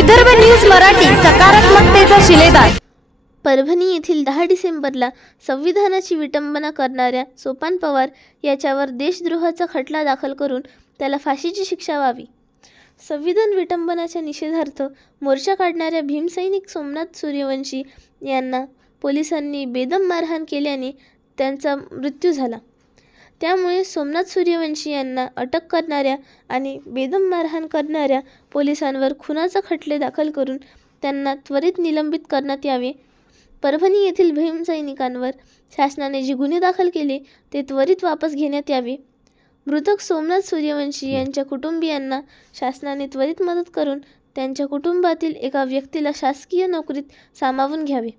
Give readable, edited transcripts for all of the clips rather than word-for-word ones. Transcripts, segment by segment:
Vidarbha news Marathi, सकारात्मकतेचा शिलेदार। परभणी येथील 10 डिसेंबरला संविधानाची विटंबना करणाऱ्या सोपान पवार याच्यावर देशद्रोहाचा खटला दाखल करून त्याला फाशीची शिक्षा व्हावी। संविधान विटंबनाच्या निषेधार्थ मोर्चा काढणाऱ्या भीमसैनिक सोमनाथ सूर्यवंशी यांना पोलिसांनी बेदम मारहाण केल्याने त्यांचा मृत्यू झाला। त्यामुळे सोमनाथ सूर्यवंशी यांना अटक करणाऱ्या आणि बेदम मारहाण करणाऱ्या पोलिसांवर खुनाचा खटले दाखल करून त्यांना त्वरित निलंबित करण्यात यावे। परभणी येथील भीमसैनिकांवर शासनाने जे गुन्हे दाखल केले ते त्वरित वापस घेण्यात यावे। मृतक सोमनाथ सूर्यवंशी यांच्या कुटुंबियांना शासनाने त्वरित मदत करून त्यांच्या कुटुंबातील एका व्यक्तीला शासकीय नोकरीत सामावून घ्यावे।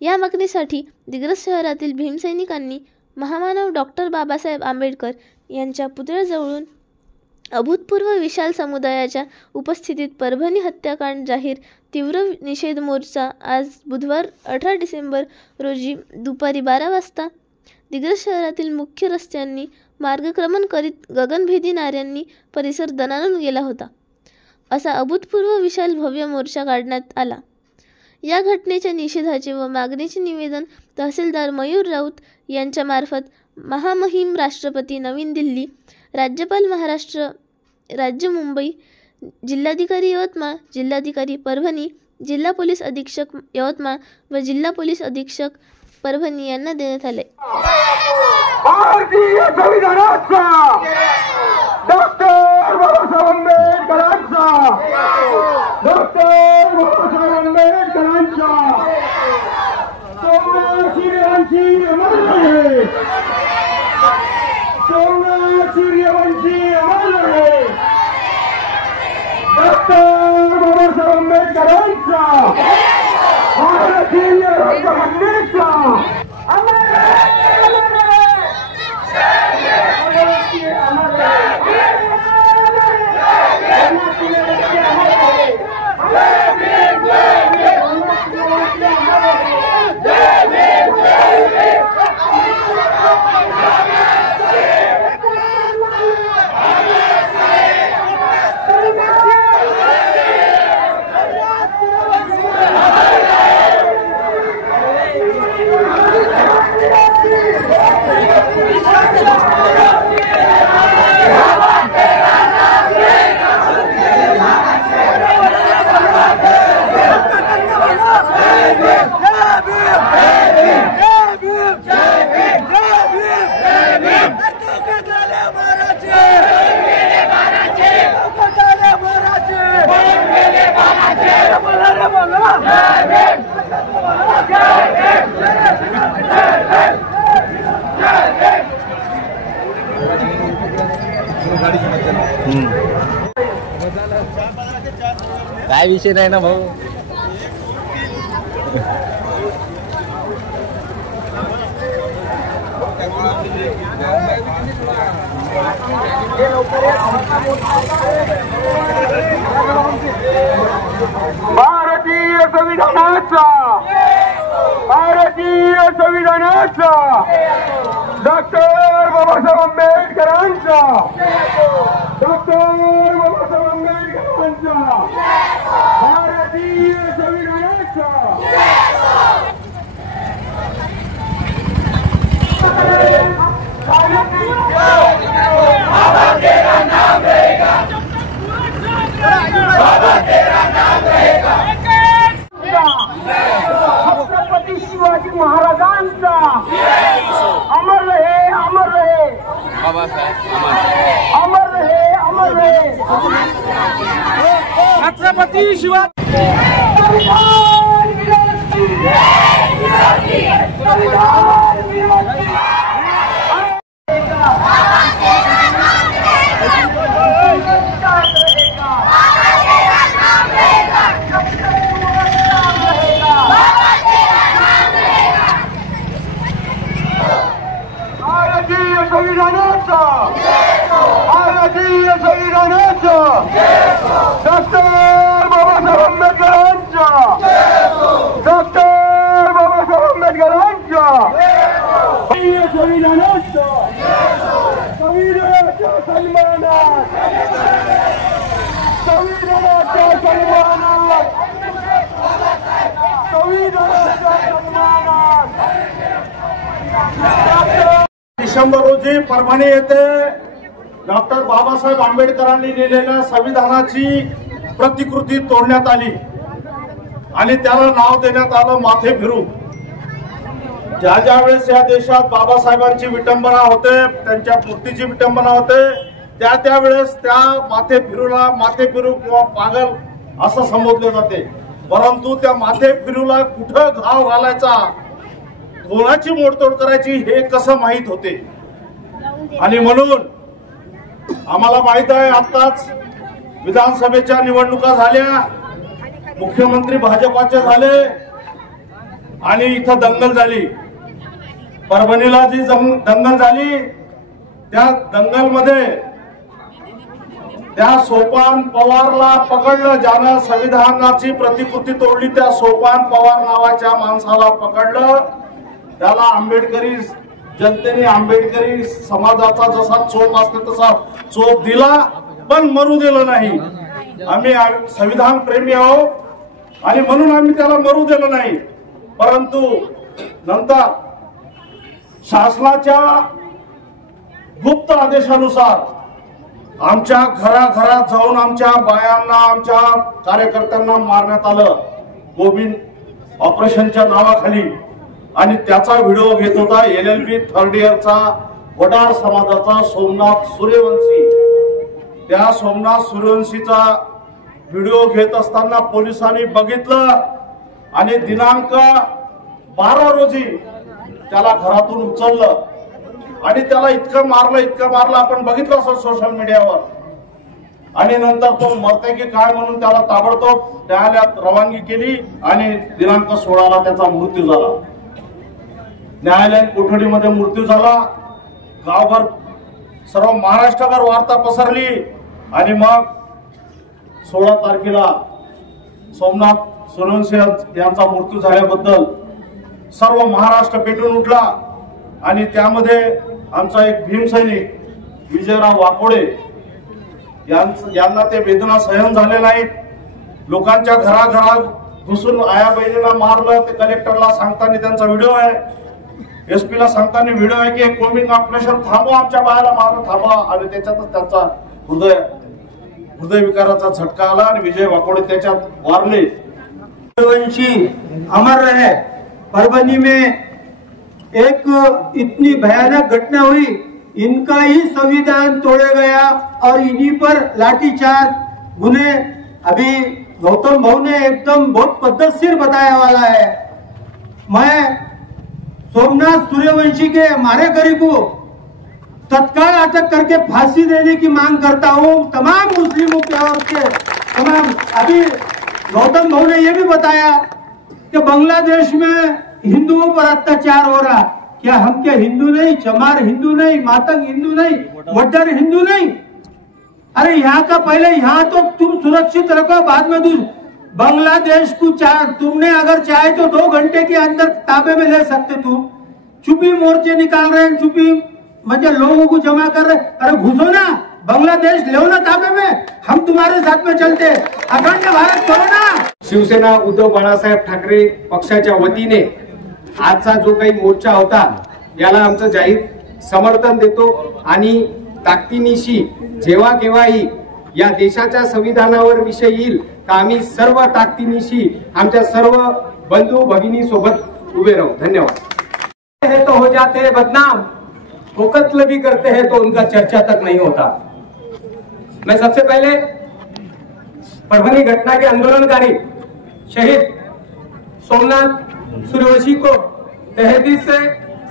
या मागणीसाठी दिग्रस शहरातील भीमसैनिकांनी महामानव डॉक्टर बाबासाहेब आंबेडकर यांच्या पुतळ्याजवळून अभूतपूर्व विशाल समुदायाच्या उपस्थितीत परभणी हत्याकांड जाहीर तीव्र निषेध मोर्चा आज बुधवार 18 डिसेंबर रोजी दुपारी 12 वाजता दिग्रस शहरातील मुख्य रस्त्यांनी मार्गक्रमण करीत गगनभेदी नाऱ्यांनी परिसर दणाणून गेला होता। असा अभूतपूर्व विशाल भव्य मोर्चा काढण्यात आला। या घटनेच्या निषेधाचे व मागणीचे निवेदन तहसीलदार मयूर राऊत यांच्यामार्फत महामहिम राष्ट्रपती नवीन दिल्ली, राज्यपाल महाराष्ट्र राज्य मुंबई, जिल्हाधिकारी यवतमाळ, जिल्हाधिकारी परभणी, जिल्हा पोलीस अधीक्षक यवतमाळ व जिल्हा पोलीस अधीक्षक परभणी यांना देण्यात आले। भारतीय संविधानाचा डॉक्टर बाबासाहेब आंबेडकरांचा सोमनाथ सूर्यवंशी अमर रहे, सोमनाथ सूर्यवंशी अमर रहे, डॉक्टर बाबासाहेब आंबेडकरांचा भारतीय राज्यघटनेचा अमर काय विषय नाही ना भाऊ। भारतीय संविधानाचा डॉक्टर बाबासाहेब आंबेडकरांचा भारतीय संविधानाचा बाबा तेरा नाम रहेगा, बाबा तेरा नाम रहेगा। छत्रपती शिवाजी महाराजांचा अमर रहे, अमर रहे, अमर रहे, अमर रहे, छत्रपती शिवाजी। भारतीय संविधानाचा डॉक्टर बाबासाहेब आंबेडकरांचा संविधानाचा संविधानाच्या सन्मानात संविधानाच्या सन्मानात डिसेंबर रोजी परभणी येथे डॉक्टर बाबासाहेब आंबेडकरांनी लिहिलेल्या संविधानाची प्रतिकृती तोडण्यात आली आणि त्याला नाव देण्यात आलं माथे फिरू. ज्या वेळेस या देशात बाबासाहेबांची विटंबना होते, त्यांच्या मूर्तीची विटंबना होते, त्यावेळेस त्या माथे फिरू किंवा पागल असं संबोधले जाते. परंतु त्या माथे फिरूला कुठं घाव घालायचा, कोणाची मोडतोड करायची हे कसं माहीत होते. आणि म्हणून आम्हाला माहित आहे, आताच विधानसभेच्या निवडणुका झाल्या, मुख्यमंत्री भाजपाचे झाले आणि इथं दंगल झाली. परभणीला जी दंगल झाली त्या दंगलमध्ये त्या सोपान पवारला पकडलं. ज्यानं संविधानाची प्रतिकृती तोडली त्या सोपान पवार नावाच्या माणसाला पकडलं. त्याला आंबेडकरी जनतेने आंबेडकरी समाजाचा जसा चोप असतो तसा चोप दिला, पण मरू दिलं नाही. आम्ही संविधान प्रेमी आहोत आणि म्हणून आम्ही त्याला मरू दिलं नाही. परंतु नंतर शासनाच्या गुप्त आदेशानुसार आमच्या घराघरात जाऊन आमच्या बायांना, आमच्या कार्यकर्त्यांना मारण्यात आलं गोविंद ऑपरेशनच्या नावाखाली. आणि त्याचा व्हिडिओ घेत होता LLB थर्ड इयरचा वडार समाजाचा सोमनाथ सूर्यवंशी. त्या सोमनाथ सूर्यवंशीचा व्हिडिओ घेत असताना पोलिसांनी बघितलं आणि दिनांक 12 रोजी त्याला घरातून उचललं आणि त्याला इतकं मारलं आपण बघितलं असं सोशल मीडियावर. आणि नंतर तो मरते की काय म्हणून त्याला ताबडतोब न्यायालयात रवानगी केली आणि दिनांक 16ला त्याचा मृत्यू झाला. न्यायालयीन कोठडीमध्ये मृत्यू झाला. गावभर सर्व महाराष्ट्रभर वार्ता पसरली आणि मग 16 तारखेला सोमनाथ सूर्यवंशी यांचा मृत्यू झाल्याबद्दल सर्व महाराष्ट्र पेटून उठला. आणि त्यामध्ये आमचा एक भीमसैनिक विजयराव वाकोडे यांना ते वेदना सहन झाले नाहीत. लोकांच्या घराघरात घुसून आया बहिणीला मारलं. ते कलेक्टरला सांगताना त्यांचा व्हिडिओ आहे, SP ला सांगताना व्हिडिओ आहे की कोमिंग ऑपरेशन थांबवा, आमच्या बाळाला मारणं थांबवा. आणि त्याच्यातच त्यांचा हृदय विकाराचा झटका आला आणि विजय वाकोडे त्याच्यात वारले. सूर्यवंशी अमर रहे. परभनी में एक इतनी भयानक घटना हुई, इनका ही संविधान तोड़ा गया और इन्हीं पर लाठीचार्ज गुने अभी गौतम भाऊ ने एकदम बहुत पद्धतशीर बताया वाला है. मैं सोमनाथ सूर्यवंशी के मारेकरी को तत्काल अटक करके फांसी देने की मांग करता हूं. तमाम मुस्लिमों के और के तमाम, अभी गौतम भाऊ ने यह भी बताया कि बांग्लादेश में हिंदुओं पर अत्याचार हो रहा. क्या हम क्या हिंदू नहीं, चमार हिंदू नहीं, मातंग हिंदू नहीं, वड्डर हिंदू नहीं? अरे यहाँ का पहले यहाँ तो तुम सुरक्षित रखो, बाद में बांग्लादेश को तुमने अगर चाहे तो 2 घंटे के अंदर ताबे में ले सकते. तुम चुपी मोर्चे निकाल रहे हैं, चुपी मतलब लोगों को जमा कर रहे. अरे घुसो ना, बांग्लादेश लो ना ताबे में, हम तुम्हारे साथ में चलते. अखंड भारत करो ना. शिवसेना उद्धव बाळासाहेब ठाकरे पक्षाच्या वतीने आजचा जो काही मोर्चा होता याला आमचं जाहीर समर्थन देतो. आणि ताकदीनिशी जेव्हा केव्हाही या देशाच्या संविधानावर विषय येईल तर आम्ही सर्व ताकदीनिशी आमच्या सर्व बंधू भगिनी सोबत उभे राहू. धन्यवाद. है तो हो जाते हैं बदनाम, वो कत्ल भी करते हैं तो उनका चर्चा तक नहीं होता. मैं सबसे पहले परभनी घटना के आंदोलनकारी शहीद सोमनाथ सूर्यवंशी को तहे दिल से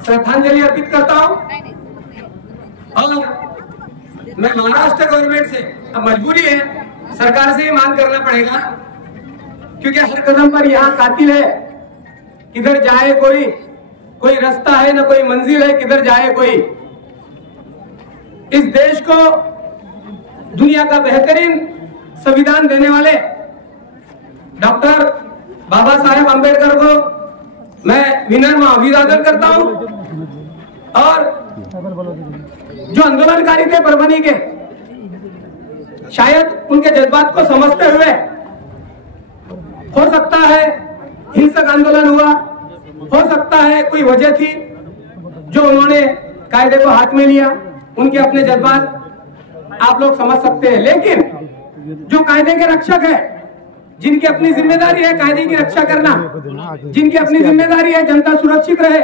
श्रद्धांजलि अर्पित करता हूं. और मैं महाराष्ट्र गवर्नमेंट से, अब मजबूरी है, सरकार से ही मांग करना पड़ेगा क्योंकि हर कदम पर यहाँ कातिल है. किधर जाए कोई रास्ता है ना कोई मंजिल है, किधर जाए कोई. इस देश को दुनिया का बेहतरीन संविधान देने वाले डॉक्टर बाबा साहेब आंबेडकर को मैं विनम्र अभिवादन करता हूं. और जो आंदोलनकारी थे परभनी के, शायद उनके जज्बात को समझते हुए हो सकता है हिंसक आंदोलन हुआ, हो सकता है कोई वजह थी जो उन्होंने कायदे को हाथ में लिया, उनके अपने जज्बात आप लोग समझ सकते हैं। लेकिन जो कायदे के रक्षक है, जिनकी अपनी जिम्मेदारी है कायदे की रक्षा करना, जिनकी अपनी जिम्मेदारी है जनता सुरक्षित रहे,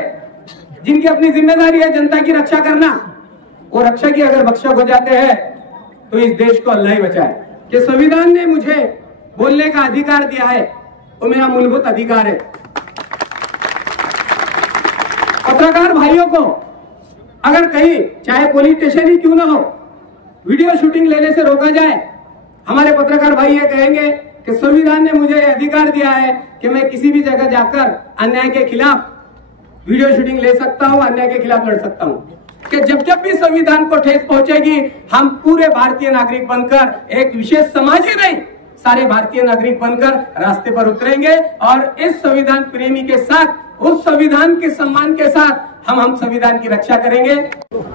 जिनकी अपनी जिम्मेदारी है जनता की रक्षा करना, वो रक्षक ही अगर भक्षक हो जाते हैं तो इस देश को अल्लाह ही बचाए। कि संविधान ने मुझे बोलने का अधिकार दिया है, वो मेरा मूलभूत अधिकार है। पत्रकार भाइयों को अगर कहीं, चाहे पुलिस स्टेशन ही क्यों ना हो, वीडियो शूटिंग लेने से रोका जाए, हमारे पत्रकार भाई ये कहेंगे कि संविधान ने मुझे अधिकार दिया है कि मैं किसी भी जगह जाकर अन्याय के खिलाफ वीडियो शूटिंग ले सकता हूं, अन्याय के खिलाफ लड़ सकता हूं। कि जब जब भी संविधान को ठेस पहुंचेगी, हम पूरे भारतीय नागरिक बनकर, एक विशेष समाज ही नहीं, सारे भारतीय नागरिक बनकर रास्ते पर उतरेंगे और इस संविधान प्रेमी के साथ, उस संविधान के सम्मान के साथ हम संविधान की रक्षा करेंगे।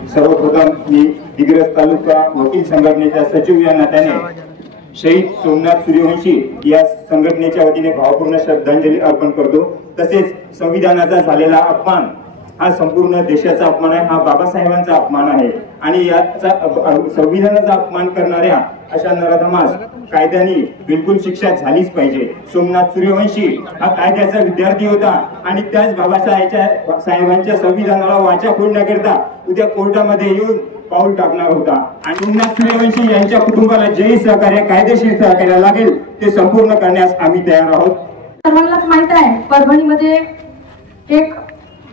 सर्वप्रथम मी दिग्रस तालुका वकील संघटनेच्या सचिव या नात्याने शहीद सोमनाथ सूर्यवंशी या संघटनेच्या वतीने भावपूर्ण श्रद्धांजली अर्पण करतो। तसेच संविधानाचा झालेला अपमान हा संपूर्ण देशाचा अपमान आहे, हा बाबासाहेबांचा अपमान आहे आणि याचा संविधानाचा अपमान करणाऱ्या अशा नराधमास कायद्याने बिलकुल शिक्षा झालीच पाहिजे। सोमनाथ सूर्यवंशी हा कायद्याचा विद्यार्थी होता आणि त्याच बाबासाहेबांच्या संविधानाला वाचा फोडण्याकरिता उद्या कोर्टामध्ये येऊन पाऊल टाकणार होता। आणि सोमनाथ सूर्यवंशी यांच्या कुटुंबाला जे सहकार्य, कायदेशीर सहकार्य लागेल ते संपूर्ण करण्यास आम्ही तयार आहोत। सर्वांनाच माहित आहे, परभणीमध्ये एक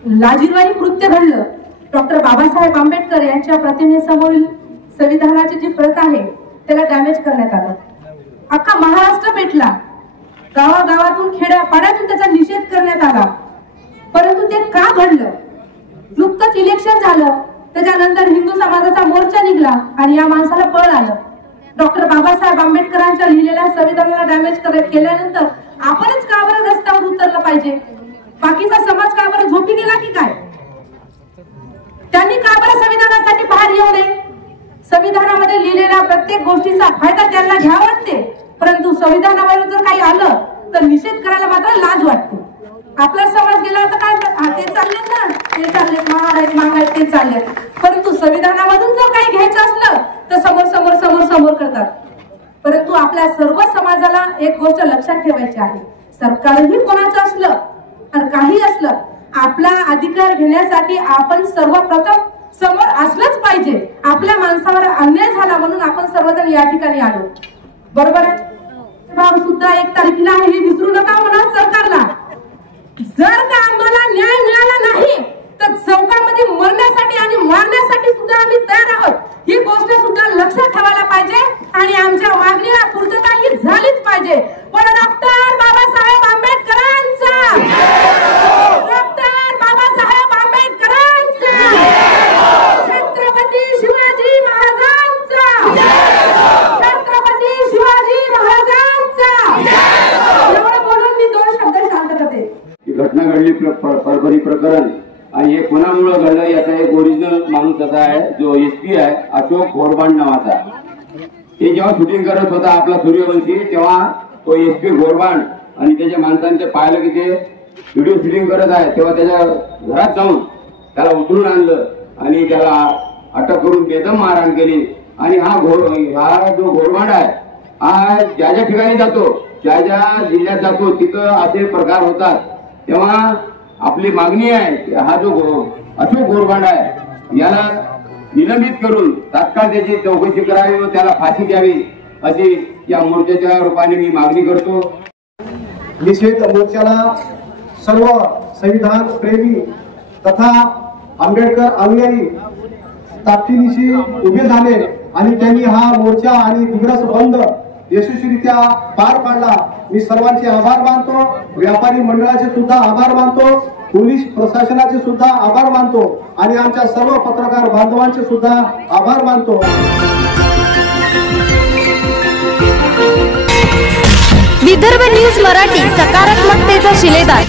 लाजिरवाणी कृत्य घडलं। डॉक्टर बाबासाहेब आंबेडकर यांच्या प्रतिमेसमोरील संविधानाची जी प्रत आहे त्याला डॅमेज करण्यात आलं। अख्खा महाराष्ट्र पेटला, गावागावातून खेड्यापाड्यातून त्याचा निषेध करण्यात आला, परंतु ते का घडलं? नुकतंच इलेक्शन झालं, त्याच्यानंतर हिंदू समाजाचा मोर्चा निघाला आणि या माणसाला बळ आलं। डॉक्टर बाबासाहेब आंबेडकरांच्या लिहिलेल्या संविधानाला डॅमेज केल्यानंतर आपणच का बरं रस्त्यावर उतरलं पाहिजे? बाकीचा समाज का बरं झोपी गेला की काय? त्यांनी का बरं संविधानासाठी बाहेर येऊ नये? संविधानामध्ये लिहिलेल्या प्रत्येक गोष्टीचा फायदा त्यांना घ्यावा वाटते, परंतु संविधानावर जर काही आलं तर निषेध करायला मात्र लाज वाटते। आपला समाज गेला तर काय, ते चाललेत ना, ते चाललेत, महाराज मागायत ते चाललेत, परंतु संविधानामधून जर काही घ्यायचं असलं तर समोर समोर समोर समोर करतात। परंतु आपल्या सर्व समाजाला एक गोष्ट लक्षात ठेवायची आहे, सरकारही कोणाचं असलं आणि काही असलं, आपला अधिकार घेण्यासाठी आपण सर्वप्रथम समोर असलंच पाहिजे। आपल्या माणसावर अन्याय झाला म्हणून आपण सर्वजण या ठिकाणी आलो, बरोबर आहे? सुद्धा 1 तारखेला आहे, हे विसरू नका म्हणा सरकारला। जर का आम्हाला न्याय मिळाला नाही तर चौकामध्ये मरण्यासाठी आणि मारण्यासाठी सुद्धा आम्ही तयार आहोत, ही गोष्ट सुद्धा लक्षात ठेवायला पाहिजे आणि आमच्या मागणीला पूर्तता ही झालीच पाहिजे। पण डॉक्टर बाबासाहेब आंबेडकरांचा, डॉक्टर बाबासाहेब आंबेडकरांचा, छत्रपती शिवाजी महाराजांचा, छत्रपती शिवाजी महाराजांचा, एवढं बोलून मी 2 शब्द शांत करते। घटना घडली परभणी प्रकरण, आणि हे कोणामुळे घडलं याचा एक ओरिजिनल माणूस असा आहे जो एसपी आहे, अशोक घोरबांड नावाचा। हे जेव्हा शूटिंग करत होता आपला सूर्यवंशी, तेव्हा तो एसपी घोरबांड आणि त्याच्या माणसांचे पाहिलं की ते व्हिडिओ शूटिंग करत आहे, तेव्हा त्याच्या घरात जाऊन त्याला उचलून आणलं आणि त्याला अटक करून बेदम मारहाण केली। आणि हा जो घोरबांड आहे, हा ज्या ज्या ठिकाणी जातो, ज्या ज्या जिल्ह्यात जातो, तिथं असे प्रकार होतात। तेव्हा आपली मागणी आहे की हा जो अशोक घोरबांड आहे याला निलंबित करून तात्काळ त्याची चौकशी करावी व त्याला फाशी द्यावी, अशी या मोर्चाच्या रूपाने मी मागणी करतो। निषेध मोर्चाला सर्व संविधान प्रेमी तथा आंबेडकर अनुयायी ताकदीनिशी उभे झाले आणि त्यांनी हा मोर्चा आणि दिग्रस बंद यशस्वीरित्या पार पाडला। मी सर्वांचे आभार मानतो, व्यापारी मंडळाचे सुद्धा आभार मानतो, पोलीस प्रशासनाचे सुद्धा आभार मानतो आणि आमच्या सर्व पत्रकार बांधवांचे सुद्धा आभार मानतो। विदर्भ न्यूज मराठी, सकारात्मकतेचा शिलेदार।